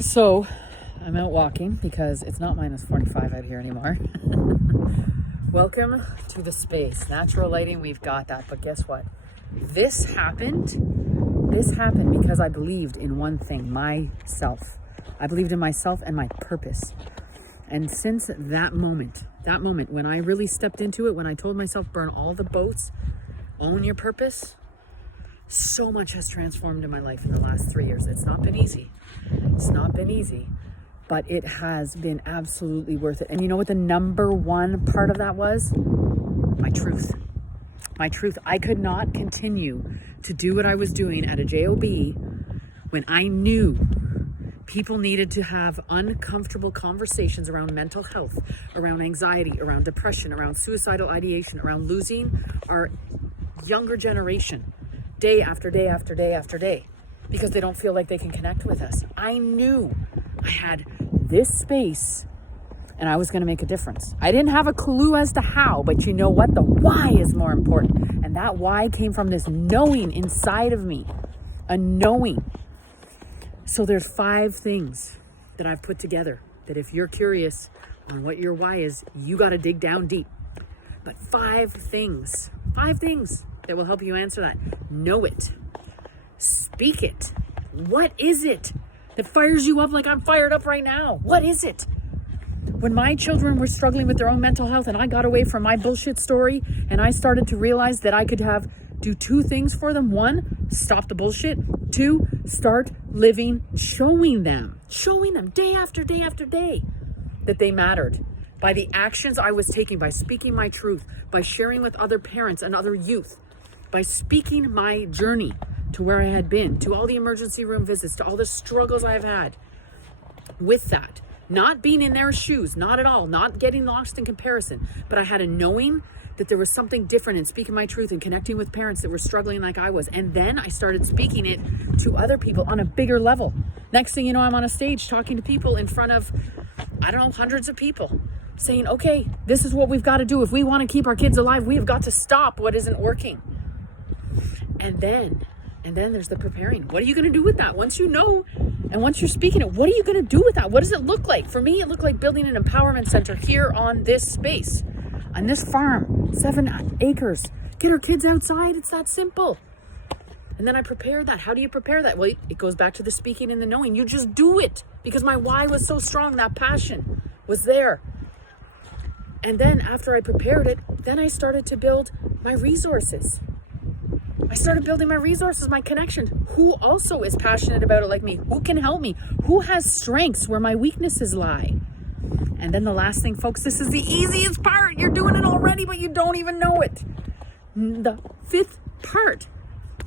So I'm out walking because it's not -45 out here anymore. Welcome to the space. Natural lighting, we've got that. But guess what? This happened because I believed in one thing, myself. I believed in myself and my purpose. And since that moment when I really stepped into it, when I told myself, burn all the boats, own your purpose, so much has transformed in my life in the last 3 years. It's not been easy. But it has been absolutely worth it. And you know what the number one part of that was? My truth. My truth. I could not continue to do what I was doing at a JOB when I knew people needed to have uncomfortable conversations around mental health, around anxiety, around depression, around suicidal ideation, around losing our younger generation day after day after day after day because they don't feel like they can connect with us. I knew I had this space and I was going to make a difference. I didn't have a clue as to how, but you know what? The why is more important. And that why came from this knowing inside of me, a knowing. So there's 5 things that I've put together that if you're curious on what your why is, you got to dig down deep. But 5 things that will help you answer that. Know it. Speak it. What is it that fires you up like I'm fired up right now? What is it? When my children were struggling with their own mental health and I got away from my bullshit story and I started to realize that I could do 2 things for them. 1, stop the bullshit. 2, start living, showing them day after day after day that they mattered. By the actions I was taking, by speaking my truth, by sharing with other parents and other youth, by speaking my journey to where I had been, to all the emergency room visits, to all the struggles I've had. With that, not being in their shoes, not at all, not getting lost in comparison, but I had a knowing that there was something different in speaking my truth and connecting with parents that were struggling like I was. And then I started speaking it to other people on a bigger level. Next thing you know, I'm on a stage talking to people in front of, hundreds of people, saying, okay, this is what we've got to do. If we want to keep our kids alive, we have got to stop what isn't working. And then there's the preparing. What are you going to do with that? Once you know, and once you're speaking it, what are you going to do with that? What does it look like? For me, it looked like building an empowerment center here on this space, on this farm, 7 acres. Get our kids outside. It's that simple. And then I prepared that. How do you prepare that? Well, it goes back to the speaking and the knowing. You just do it because my why was so strong. That passion was there. And then after I prepared it, then I started to build my resources. I started building my resources, my connection. Who also is passionate about it like me? Who can help me? Who has strengths where my weaknesses lie? And then the last thing, folks, this is the easiest part. You're doing it already, but you don't even know it. The 5th part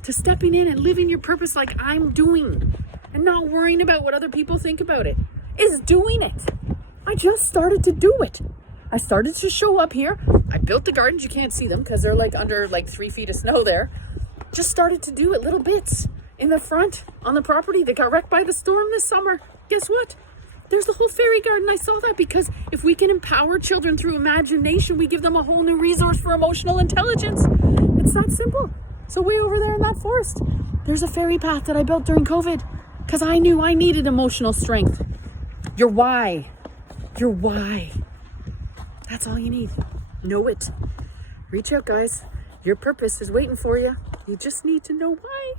to stepping in and living your purpose like I'm doing and not worrying about what other people think about it is doing it. I just started to do it. I started to show up here. I built the gardens. You can't see them because they're under 3 feet of snow there. Just started to do it, little bits in the front on the property that got wrecked by the storm this summer. Guess what? There's the whole fairy garden. I saw that because if we can empower children through imagination, we give them a whole new resource for emotional intelligence. It's that simple. So way over there in that forest, there's a fairy path that I built during COVID because I knew I needed emotional strength. Your why. That's all you need. Know it. Reach out, guys. Your purpose is waiting for you. You just need to know why.